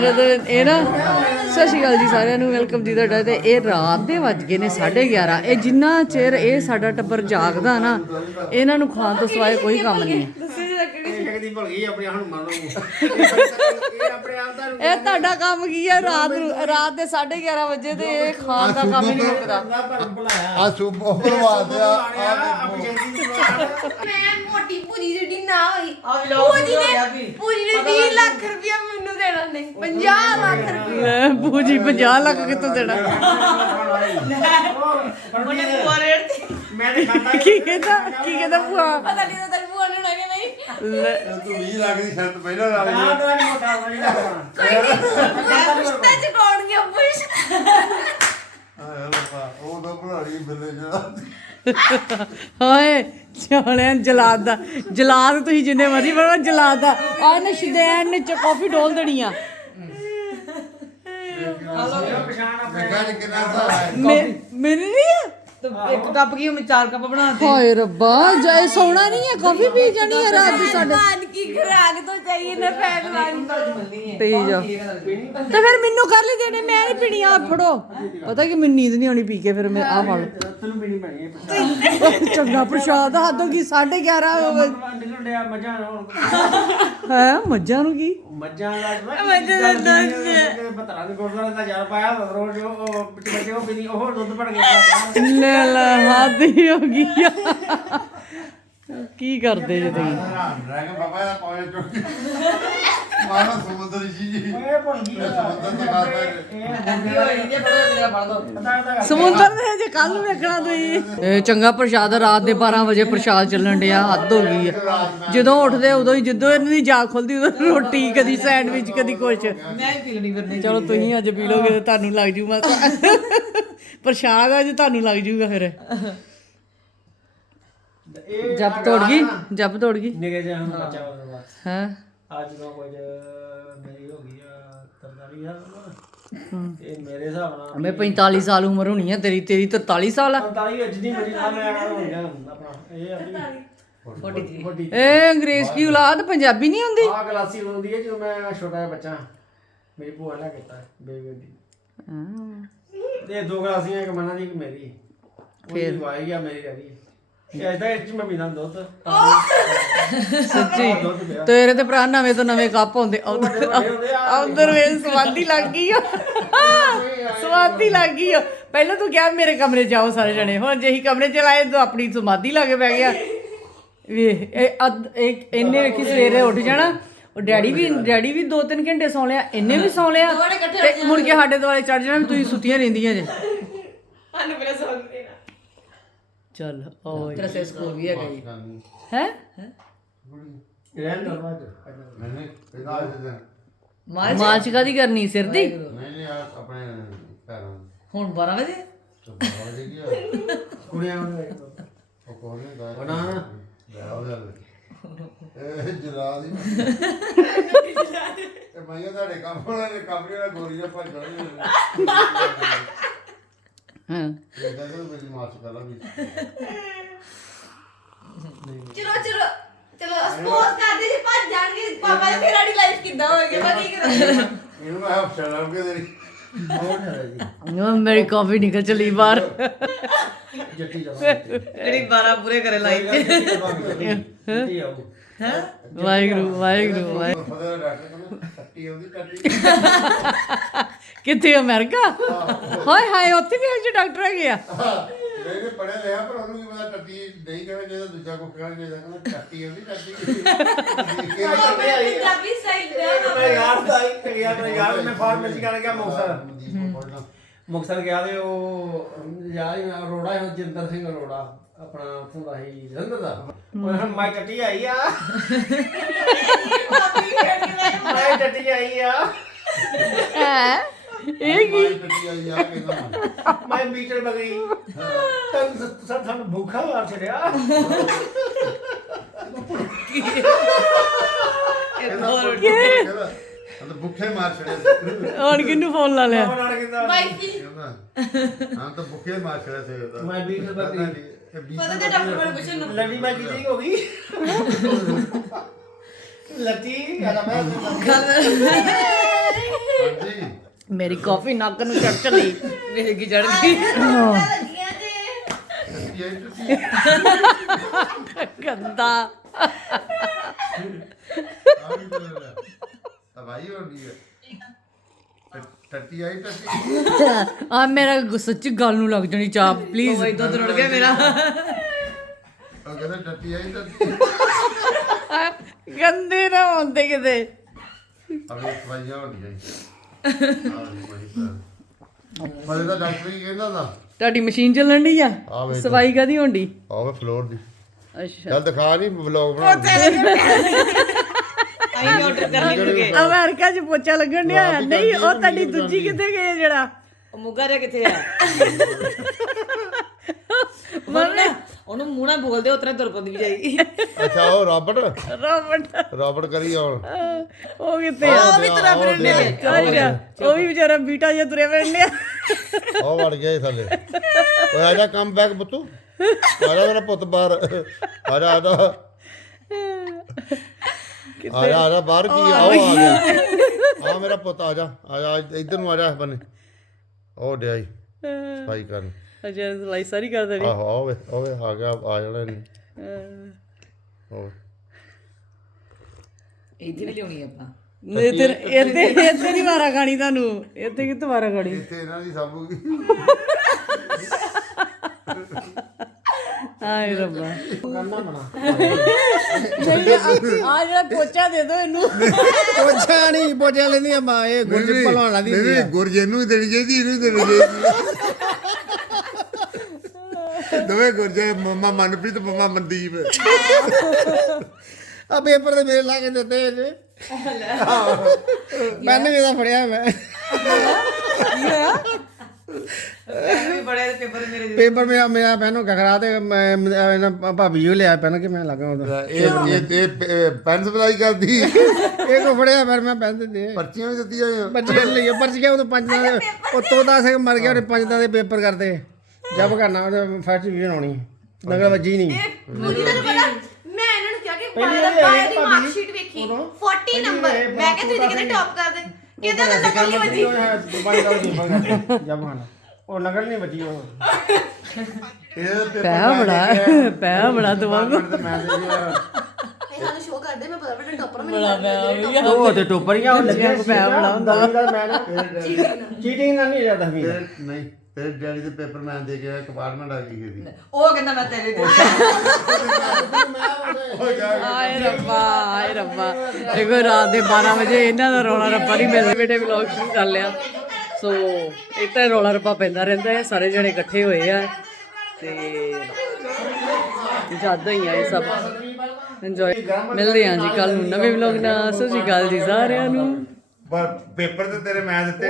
ਮਤਲਬ ਇਹ ਨਾ, ਸਤਿ ਸ਼੍ਰੀ ਅਕਾਲ ਜੀ ਸਾਰਿਆਂ ਨੂੰ, ਵੈਲਕਮ ਜੀ ਤੁਹਾਡਾ ਤੇ ਇਹ ਰਾਤ ਦੇ ਵੱਜ ਗਏ ਨੇ 11:30 ਇਹ ਜਿੰਨਾ ਚਿਰ ਇਹ ਸਾਡਾ ਟੱਬਰ ਜਾਗਦਾ ਨਾ, ਇਹਨਾਂ ਨੂੰ ਖਾਣ ਤੋਂ ਸਿਵਾਏ ਕੋਈ ਕੰਮ ਨਹੀਂ। ਹੈ ਭੁੱਲ ਗਈ ਆਪਣੇ ਹਨੂਮਾਨ ਨੂੰ। ਇਹ ਆਪਣੇ ਆਪ ਦਾ ਇਹ ਤੁਹਾਡਾ ਕੰਮ ਕੀ ਹੈ? ਰਾਤ ਨੂੰ ਰਾਤ ਦੇ 11:30 ਵਜੇ ਤੇ ਇਹ ਖਾਣ ਦਾ ਕੰਮ ਹੀ ਨਹੀਂ ਮੁੱਕਦਾ ਭਰਮ ਆ ਸੁਪ ਪ੍ਰਵਾਦ ਆ ਆਪਣੀ ਜੈਦੀ ਦੀ ਮੈਂ ਮੋਟੀ ਪੂਰੀ ਜਿਹੜੀ ਨਾ ਹੋਈ ਆ ਵੀ ਲਓ, ਪੂਰੀ ਹੋ ਗਿਆ ਨੇ ਵੀ। ਪੂਰੀ ਨੇ 20 ਲੱਖ ਰੁਪਇਆ ਮੈਨੂੰ ਦੇਣਾ ਨਹੀਂ 50 ਲੱਖ ਰੁਪਇਆ। ਲੈ ਪੂਜੀ 50 ਲੱਖ ਕਿੱਥੋਂ ਦੇਣਾ? ਉਹਨੇ ਰੇਟ ਮੈਂ ਤੇ ਖਾਂਦਾ ਕੀ ਕਹਿੰਦਾ ਕੀ ਕਹਿੰਦਾ ਭੂਆ? ਪਤਾ ਨਹੀਂ ਲੈ, ਤੂੰ 20 ਲੱਖ ਦੀ ਸ਼ਰਤ ਪਹਿਲਾਂ ਲਾ ਲਈ ਨਾ ਤਾਂ ਨਹੀਂ ਮੋਟਾ ਨਹੀਂ ਲੱਗਣਾ ਕੋਈ ਨਹੀਂ ਪੁੱਛਤਾ ਚ ਕੌਣ ਗਿਆ ਪੁੱਛ ਆਏ ਰੱਬਾ ਉਹ ਤਾਂ ਬਣਾੜੀ ਬਿੱਲੇ ਜਿਹੜਾ ਹਾਏ ਚਾਲਿਆਂ ਜਲਾਦ ਦਾ ਜਲਾਦ ਤੁਸੀਂ ਜਿੰਨੇ ਮਰਜ਼ੀ ਬਣਾਓ ਜਲਾਦ ਦਾ ਆ ਨੇ ਸ਼ਦੈਨ ਨੇ ਚ ਕਾਫੀ ਡੋਲ ਦੇਣੀ ਆ। ਪਛਾਣ ਆਪਣੇ ਦੇਖਿਆ ਨੀ ਕਿੰਨਾ ਸਾਰਾ ਹੈ ਮੈਨੂੰ ਨਹੀਂ ਆ? ਇੱਕ ਕੱਪ ਕੀ ਮੈਂ ਚਾਰ ਕੱਪ ਬਣਾਤੇ। ਹਾਏ ਰੱਬਾ ਜਾਏ ਸੌਣਾ ਨਹੀਂ ਹੈ ਕਾਫੀ ਪੀ ਜਾਣੀ ਹੈ ਰਾਤ ਦੀ ਸਾਡੇ। ਕੀ ਖਰਾਕ ਤੋਂ ਚਾਹੀਏ ਨਾ ਫੈਟ ਵਾਲੀ ਪੀ ਜਾ ਤੇ ਫਿਰ ਮੈਨੂੰ ਕਰ ਲਈ ਦੇਣੇ ਮੈਂ ਨਹੀਂ ਪੀਣੀ ਆ ਫੜੋ। ਪਤਾ ਕਿ ਮੈਨੂੰ ਨੀਂਦ ਨਹੀਂ ਆਉਣੀ ਪੀ ਕੇ ਫਿਰ ਮੈਂ ਆ ਫੜ। ਤੈਨੂੰ ਪੀਣੀ ਪੈਣੀ ਹੈ ਚੰਗਾ ਪ੍ਰਸ਼ਾਦ ਹੱਦੋਂ ਕੀ 11:30 ਨਿਕਲ ਡਿਆ ਮੱਝਾਂ ਨੂੰ ਹੈ ਮੱਝਾਂ ਨੂੰ ਕੀ? ਮੱਝਾਂ ਦਾ ਮੱਝਾਂ ਦਾ ਪਤਰਾ ਦੇ ਗੁਰਦੁਆਰੇ ਦਾ ਯਾਰ ਪਾਇਆ ਰੋਜ਼ ਉਹ ਪਿੱਛੇ ਬੱਚੇ ਉਹ ਪੀਣੀ ਉਹ ਦੁੱਧ ਭੜ ਗਿਆ ਲੈ ਲੈ ਹੱਦ ਹੀ ਹੋ ਗਈ ਆ। ਕੀ ਕਰਦੇ ਜੇ ਤੁਸੀਂ? ਬਾਬਾ ਸਮੁੰਦਰ ਜੀ ਜੀ। ਇਹ ਤੇ ਖਾਤਾ ਦੋ। ਸਮੁੰਦਰ ਜੇ ਕੱਲ ਨੂੰ ਵੇਖਣਾ ਤੁਸੀਂ। ਇਹ ਚੰਗਾ ਪ੍ਰਸ਼ਾਦ ਰਾਤ ਦੇ 12 ਵਜੇ ਪ੍ਰਸ਼ਾਦ ਚੱਲਣ ਡਿਆ ਹੱਦ ਹੋ ਗਈ ਆ ਜਦੋਂ ਉੱਠਦੇ ਉਦੋਂ ਹੀ ਜਦੋਂ ਇਹਨਾਂ ਦੀ ਜਾਗ ਖੁੱਲਦੀ ਉਦੋਂ ਰੋਟੀ ਕਦੀ ਸੈਂਡਵਿਚ ਕਦੀ ਕੁਛ। ਮੈਂ ਹੀ ਪੀ ਲੈਣੀ ਫਿਰ ਨਹੀਂ। ਚਲੋ ਤੁਸੀਂ ਅੱਜ ਪੀ ਲੋਗੇ ਤੇ ਤੁਹਾਨੂੰ ਲੱਗ ਜੂ ਮਸਾ ਪ੍ਰਸ਼ਾਦ ਅੱਜ ਤੁਹਾਨੂੰ ਲੱਗ ਜੂਗਾ ਫਿਰ। ਜੱਪ ਤੋੜ ਗਈ? ਜੱਪ ਤੋੜ ਗਈ? ਨਿਗੇ ਜਿਹਾ ਹੁਣ ਬੱਚਾ ਹੋਣਾ ਬਸ ਹੈ। ਅੱਜ ਤੋਂ ਕੁਝ ਮੇਰੀ ਹੋ ਗਈ ਆ 43 ਸਾਲ ਤੇ ਮੇਰੇ ਹਿਸਾਬ ਨਾਲ ਮੈਂ 45 ਸਾਲ ਉਮਰ ਹੋਣੀ ਆ ਤੇਰੀ ਤੇਰੀ 43 ਸਾਲ ਆ। 45 ਵਿੱਚ ਨਹੀਂ ਮੇਰੀ ਨਾਲ ਮੈਂ ਹੋ ਗਿਆ ਆਪਣਾ। ਇਹ ਆਪਣੀ ਫੋਟੀ ਵੱਡੀ ਇਹ ਅੰਗਰੇਜ਼ ਕੀ ਔਲਾਦ? ਪੰਜਾਬੀ ਨਹੀਂ ਹੁੰਦੀ? ਆ ਗਲਾਸੀ ਹੁੰਦੀ ਹੈ ਜਦੋਂ ਮੈਂ ਛੋਟਾ ਜਿਹਾ ਬੱਚਾ। ਮੇਰੀ ਭੂਆ ਨੇ ਕੀਤਾ ਬੇਬੀ ਦੀ। ਤੇ ਦੋ ਗਲਾਸੀਆਂ ਇੱਕ ਮਨਾਂ ਦੀ ਇੱਕ ਮੇਰੀ। ਫੇਰ? ਵਾਈ ਗਿਆ ਮੇਰੀ ਰਹੀ ਇਹ ਐਦਾਂ ਇਸ ਚ ਮੈਂ ਪੀਣਾ ਦੁੱਧ। ਸੱਚੀ? ਦੁੱਧ ਪਿਆ। ਤੇਰੇ ਤੇ ਭਰਾ ਨਵੇਂ ਤੋਂ ਨਵੇਂ ਕੱਪ ਹੁੰਦੇ ਉਧਰ ਉਧਰ ਵੇ ਸਵਾਦੀ ਲੱਗ ਗਈ ਆ। ਸਵਾਦੀ ਲੱਗ ਗਈ ਆ। ਪਹਿਲਾਂ ਤੂੰ ਕਿਹਾ ਮੇਰੇ ਕਮਰੇ 'ਚ ਜਾਓ ਸਾਰੇ ਜਣੇ ਹੁਣ ਜੇ ਹੀ ਕਮਰੇ ਚ ਲਾਏ ਤਾਂ ਆਪਣੀ ਸਮਾਧੀ ਲਾ ਕੇ ਬਹਿ ਗਿਆ। ਵੇ ਇਹ ਅੱਧ- ਇਹਨੇ ਵੇਖੀ ਸਵੇਰੇ ਉੱਠ ਜਾਣਾ ਉਹ ਡੈਡੀ ਵੀ ਡੈਡੀ ਵੀ 2-3 ਘੰਟੇ ਸੌ ਲਿਆ ਇਹਨੇ ਵੀ ਸੌ ਲਿਆ ਤੇ ਮੁੜ ਕੇ ਸਾਡੇ ਦੁਆਲੇ ਚੜ ਜਾਣਾ ਤੁਸੀਂ ਸੁੱਤੀਆਂ ਰਹਿੰਦੀਆਂ ਜੇ। ਸਾਨੂੰ ਪਹਿਲਾਂ ਚੱਲ ਓਏ। ਤੇਰਾ ਸੇ ਸਕੂਲ ਵੀ ਹੈਗਾ ਜੀ। ਹੈ? ਰਹਿਣ ਦੋ ਬਾਅਦ ਨਹੀਂ ਨਹੀਂ ਇਹਦਾ ਅੱਜ ਦਿਨ। ਮਾਰ ਮਾਲਚ ਕਾਦੀ ਕਰਨੀ ਸਿਰ ਦੀ? ਨਹੀਂ ਨਹੀਂ ਆ ਆਪਣੇ ਪੈਰਾਂ ਹੁਣ 12 ਵਜੇ? ਤੋਂ ਬਾਹਰ ਜੀ ਗਿਆ ਕੁੜੀਆਂ ਨੂੰ ਉਹ ਕੋਲ ਨਹੀਂ ਦਾ ਨਾ, ਨਾ। ਲੈ ਉਹਦਾ ਇਹ ਜਰਾ ਦੀ ਇਹ ਮੈਂ ਤੁਹਾਡੇ ਕੰਮ ਵਾਲੇ ਨੇ ਕਮਰੇ ਵਾਲਾ ਗੋਰੀ ਜਿਹਾ ਭੱਜ ਜਾਣਾ ਹਾਂ। ਮੇਰੀ ਮਾਸ ਕਰਾ ਵੀ ਚਲੋ ਚਲੋ ਚਲੋ ਸਪੋਜ਼ ਕਰਦੇ ਜੀ ਭੱਜ ਜਾਣਗੇ। ਪਾਪਾ ਦੀ ਸਾਡੀ ਲਾਈਫ ਕਿੱਦਾਂ ਹੋਏਗੀ? ਮੈਂ ਕੀ ਕਰਾਂ? ਇਹਨੂੰ ਮੈਂ ਹਫਸ਼ਾ ਲਾਉਂ ਕੇ ਤੇਰੀ। ਬਹੁਤ ਜ਼ਿਆਦਾ ਜੀ। ਉਹ ਮੇਰੀ ਕਾਫੀ ਨਿਕਲ ਚਲੀ ਬਾਹਰ। ਜੱਟੀ ਜਵਾ ਜਿਹੜੀ 12 ਪੂਰੇ ਕਰੇ ਲਾਈ ਤੇ ਜੱਟੀ। ਆਉ ਹੈ? ਵਾਹਿਗੁਰੂ ਵਾਹਿਗੁਰੂ ਵਾਹਿਗੁਰੂ। ਫਦਰ ਡਾਕਟਰ ਕਹਿੰਦਾ ਟੱਟੀ ਆਉਂਦੀ ਟੱਟੀ ਕਿੱਥੇ ਅਮਰੀਕਾ? ਹਾਏ ਹਾਏ ਉੱਥੇ ਵੀ ਹਜੇ ਡਾਕਟਰ ਹੈਗੇ ਆ। ਨਹੀਂ ਨਹੀਂ ਪੜਿਆ ਲਿਆ ਪਰ ਉਹਨੂੰ ਕੀ ਪਤਾ ਟੱਟੀ ਨਹੀਂ ਕਹਿਣਾ ਚਾਹੀਦਾ ਦੂਜਾ ਕੋ ਕਹਿਣਾ ਚਾਹੀਦਾ ਕਹਿੰਦਾ ਟੱਟੀ ਆਉਂਦੀ ਟੱਟੀ ਪੰਜਾਬੀ ਮੈਂ ਯਾਰ ਦਾ ਇੱਕ ਗਿਆ ਮੈਂ ਯਾਰ ਮੈਂ ਫਾਰਮੇਸੀ ਕਰਨ ਗਿਆ ਮੁਕਸਰ ਮੁਕਸਰ ਗਿਆ ਤੇ ਉਹ ਯਾਰ ਹੀ ਅਰੋੜਾ ਹੈ ਜਿੰਦਰ ਸਿੰਘ ਅਰੋੜਾ ਆਪਣਾ ਉੱਥੋਂ ਦਾ ਹੀ ਜਲੰਧਰ ਦਾ। ਉਹ ਮੈਂ ਟੱਟੀ ਆਈ ਆ। ਮੈਂ ਟੱਟੀ ਆਈ ਆ। ਹੈ? ਇਹ ਕੀ? ਟੱਟੀ ਆਈ ਆ ਕਹਿੰਦਾ ਮੈਂ ਮੀਟਰ ਬਗਈ ਤੈਨੂੰ ਸਾਨੂੰ ਭੁੱਖਾ ਮਾਰ ਛੜਿਆ ਕਹਿੰਦਾ ਕਹਿੰਦਾ ਭੁੱਖੇ ਮਾਰ ਛੜਿਆ ਹੁਣ ਕਿਹਨੂੰ ਫੋਨ ਲਾ ਲਿਆ? ਉਹਨਾਂ ਨੇ ਕਹਿੰਦਾ ਵਾਈਫੀ ਹਾਂ ਤਾਂ ਭੁੱਖੇ ਮਾਰ ਛੜਿਆ ਸੀ ਉਹਦਾ। ਮੈਂ ਮੀਟਰ ਬਗਈ ਪਤਾ ਤੇ ਡਾਕਟਰ ਕੋਲ ਪੁੱਛਣ ਲੱਡੀ ਮੈਂ ਕਿਤੇ ਹੋ ਗਈ? ਲੱਤੀ ਕਹਿੰਦਾ ਮੈਂ ਮੇਰੀ ਕਾਫੀ ਨੱਕ ਨੂੰ ਚੜ ਚਲੀ। ਮੇਰੇ ਕੀ ਚੜ ਗਈ? ਗੰਦਾ। ਆ ਵੀ ਬੋਲ ਰਿਹਾ ਤਬਾਈ ਹੋ ਰਹੀ ਹੈ ਟ- ਟੱਟੀ ਆਈ ਟੱਟੀ ਆ ਮੇਰਾ ਗੁੱਸਾ ਚ ਗੱਲ ਨੂੰ ਲੱਗ ਜਣੀ ਚਾਹ ਪਲੀਜ਼ ਉਹ ਦੁੱਧ ਰੁੜ ਗਿਆ ਮੇਰਾ। ਉਹ ਕਹਿੰਦਾ ਟੱਟੀ ਆਈ ਟੱਟੀ ਗੰਦੇ ਨਾ ਹੁੰਦੇ ਕਿਤੇ। ਅਬੇ ਤਬਾਈਆਂ ਹੋ। ਰਹੀ ਹੈ ਮਲੇ ਦਾ ਡਾਕਟਰ ਕੀ ਕਹਿੰਦਾ ਨਾ ਤੁਹਾਡੀ ਮਸ਼ੀਨ ਚੱਲਣ ਦੀ ਆ? ਆ ਵੇਖ ਸਫ਼ਾਈ ਕਾਦੀ ਹੁੰਦੀ ਆਵੇ ਫਲੋਰ ਦੀ। ਅੱਛਾ। ਚੱਲ ਦਿਖਾ ਨਹੀਂ ਵਲੌਗ ਬਣਾ ਆਈ ਆਰਡਰ ਕਰਨੇ ਮੁਰਗੇ ਅਮਰੀਕਾ ਚ ਪੋਚਾ ਲੱਗਣ ਡਿਆ। ਨਹੀਂ ਉਹ ਤੁਹਾਡੀ ਦੂਜੀ ਕਿੱਥੇ ਗਈ ਜਿਹੜਾ? ਉਹ ਮੁੱਗਾ ਜਿਹਾ ਕਿੱਥੇ ਆ? ਉਹਨੂੰ ਨਾਲ ਬੋਲਦੇ ਉਤਰੇ ਤੁਰ ਪੰਦੀ ਵੀ ਜਾਈ ਅੱਛਾ ਉਹ ਰਾਬਰਟ ਰੋਬਟ। ਰਾਬਰਟ ਕਰੀ ਆਉਣ ਉਹ ਕਿੱਥੇ ਆ? ਉਹ ਵੀ ਤੁਰਿਆ ਫਿਰਨ ਡਿਆ। ਅੱਛਾ ਉਹ ਵੀ ਵਿਚਾਰਾ ਬੀਟਾ ਜਿਹਾ ਤੁਰਿਆ ਫਿਰਨ ਡਿਆ। ਉਹ ਵੜ ਗਿਆ ਸੀ ਥੱਲੇ। ਓਏ ਆ ਜਾ ਕਮ ਬੈਕ ਪੁੱਤੂ। ਆ ਜਾ ਮੇਰਾ ਪੁੱਤ ਬਾਹਰ। ਆ ਜਾ ਆ ਜਾ। ਆ ਜਾ ਆ ਜਾ ਬਾਹਰ ਕੀ ਆ? ਉਹ ਆ ਗਿਆ ਆ ਮੇਰਾ ਪੁੱਤ ਆ ਜਾ। ਆ ਜਾ ਇੱਧਰ ਨੂੰ ਆ ਜਾ ਬੰਨੇ। ਉਹ ਡਿਆ ਈ ਸਫ਼ਾਈ ਕਰਨ। ਅੱਛਾ ਸਲਾਈ ਸਾਰੀ ਕਰ ਦੇਣੀ ਆਹੋ ਓਏ ਓਏ ਆ ਗਿਆ ਆ ਜਾਣਾ ਇਹਨੇ। ਇੱਥੇ ਵੀ ਲਿਆਉਣੀ ਆਪਾਂ। ਇੱਥੇ ਇੱਥੇ ਇੱਥੇ ਨਹੀਂ ਮਾਰਾ ਖਾਣੀ ਤੁਹਾਨੂੰ। ਇੱਥੇ ਕਿੱਥੇ ਮਾਰਾ ਖਾਣੀ? ਇੱਥੇ ਇਹਨਾਂ ਦੀ ਸਾਬੂਗੀ ਹਾਏ ਰੱਬਾ। ਆ ਜਿਹੜਾ ਪੋਚਾ ਦੇ ਦੋ ਇਹਨੂੰ। ਪੋਚਾ ਨਹੀਂ ਪੋਚਾ ਲੈਂਦੀਆਂ ਮਾਂ ਇਹ ਗੁਰਜ ਭਲਵਾਨਾਂ ਦੀ ਨਹੀਂ ਨਹੀਂ ਗੁਰਜੇ ਨੂੰ ਹੀ ਦੇਣੀ ਚਾਹੀਦੀ ਇਹਨੂੰ ਦੇਣੀ ਚਾਹੀਦੀ। ਦੋਵੇਂ ਗੁਰਜੇ ਮੰਮਾ ਮਨਪ੍ਰੀਤ ਮੰਮਾ ਮਨਦੀਪ। ਆ ਪੇਪਰ ਤੇ ਮੇਰੇ ਲਾ ਕੇ ਦਿੱਤੇ ਇਹਨੇ ਵੀ ਇਹਦਾ ਫੜਿਆ ਮੈਂ। ਵੀ ਬੜੇ ਪੇਪਰ ਮੇਰੇ ਪੇਪਰ ਮੇਰਾ ਮੇਰਾ ਪੈਨ ਗਖਰਾ ਤੇ ਮੈਂ ਇਹਨਾਂ ਭਾਬੀ ਜੀ ਲਿਆ ਪੈਨ ਕਿ ਮੈਂ ਲਗਾ ਉਹਦਾ। ਇਹ ਇਹ ਇਹ ਪੈਨ ਸਪਲਾਈ ਕਰਦੀ। ਇਹ ਕੋ ਫੜਿਆ ਫਿਰ ਮੈਂ ਪੈਨ ਦਿੱਤੇ ਪਰਚੀਆਂ ਵੀ ਦਿੱਤੀਆਂ ਹੋਈਆਂ। ਬੱਚੇ ਲਈ ਪਰਚ ਗਿਆ ਉਹ ਪੰਜ ਦਾ ਉਹ ਤੋਦਾ ਸਿੰਘ ਮਰ ਗਿਆ ਉਹਨੇ ਪੰਜ ਦਾ ਦੇ ਪੇਪਰ ਕਰਦੇ ਜਬ ਕਰਨਾ ਉਹਦੇ ਫਸਟ ਡਿਵੀਜ਼ਨ ਆਉਣੀ ਨਗਰ ਵੱਜੀ ਨਹੀਂ। ਮੁਝੇ ਤੈਨੂੰ ਪਤਾ ਮੈਂ ਇਹਨਾਂ ਨੂੰ ਕਿਹਾ ਕਿ ਬਾਇਓ ਦਾ ਬਾਇਓ ਦੀ ਮਾਰਕ ਸ਼ੀਟ ਵੇਖੀ 40 ਨੰਬਰ ਮੈਂ ਕਿਹਾ ਤੁਸੀਂ ਕਿਤੇ ਟੌਪ ਕਰ ਦੇ? ਕਿਤੇ ਤਾਂ ਨਕਲ ਨਹੀਂ ਵੱਜੀ। ਪੰਜ ਦਾ ਪੇਪਰ ਕਰਦੇ ਜਬ ਕਰਨਾ ਉਹ ਨਗਰ ਨਹੀਂ ਵੱਜੀ ਉਹ। ਪੈ ਬੜਾ ਪੈ ਬੜਾ ਦਵਾਂਗੋ ਮੈਂ ਇਹ ਸਾਨੂੰ ਸ਼ੋਅ ਕਰਦੇ ਮੈਂ ਪਤਾ ਬੜਾ ਟੌਪਰ ਮੈਨੂੰ ਉਹ ਤੇ ਟੋਪਰੀਆਂ ਉਹ ਲੱਗੇ ਪੈ ਬੜਾ ਹੁੰਦਾ। ਮੈਂ ਨਾ ਚੀਟਿੰਗ ਨਾਲ। ਨਹੀਂ ਜਾਂਦਾ ਵੀ ਨਹੀਂ। ਤੇਰੇ ਡੈਡੀ ਦੇ ਪੇਪਰ ਮੈਂ ਦੇ ਗਿਆ ਕੰਪਾਰਟਮੈਂਟ ਆ ਗਈ ਸੀ। ਉਹ ਕਹਿੰਦਾ ਮੈਂ ਤੇਰੇ ਦੇ ਆਏ ਰੱਬਾ ਆਏ ਰੱਬਾ। ਦੇਖੋ ਰਾਤ ਦੇ 12 ਵਜੇ ਇਹਨਾਂ ਦਾ ਰੌਲਾ ਰੱਪਾ ਨਹੀਂ ਮਿਲਦਾ। ਬੇਟੇ ਵਲੌਗ ਸ਼ੁਰੂ ਕਰ ਲਿਆ। ਸੋ ਇੱਥੇ ਰੌਲਾ ਰੱਪਾ ਪੈਂਦਾ ਰਹਿੰਦਾ ਹੈ ਸਾਰੇ ਜਣੇ ਇਕੱਠੇ ਹੋਏ ਆ। ਤੇ ਜ਼ਿਆਦਾ ਹੀ ਆ ਇਹ ਸਭ। ਇੰਜੋਏ ਮਿਲਦੇ ਹਾਂ ਜੀ ਕੱਲ ਨੂੰ ਨਵੇਂ ਵਲੌਗ ਨਾਲ। ਸਤਿ ਸ਼੍ਰੀ ਅਕਾਲ ਜੀ ਸਾਰਿਆਂ ਨੂੰ। ਪਰ ਪੇਪਰ ਤੇ ਤੇਰੇ ਮੈਂ ਦਿੱਤੇ।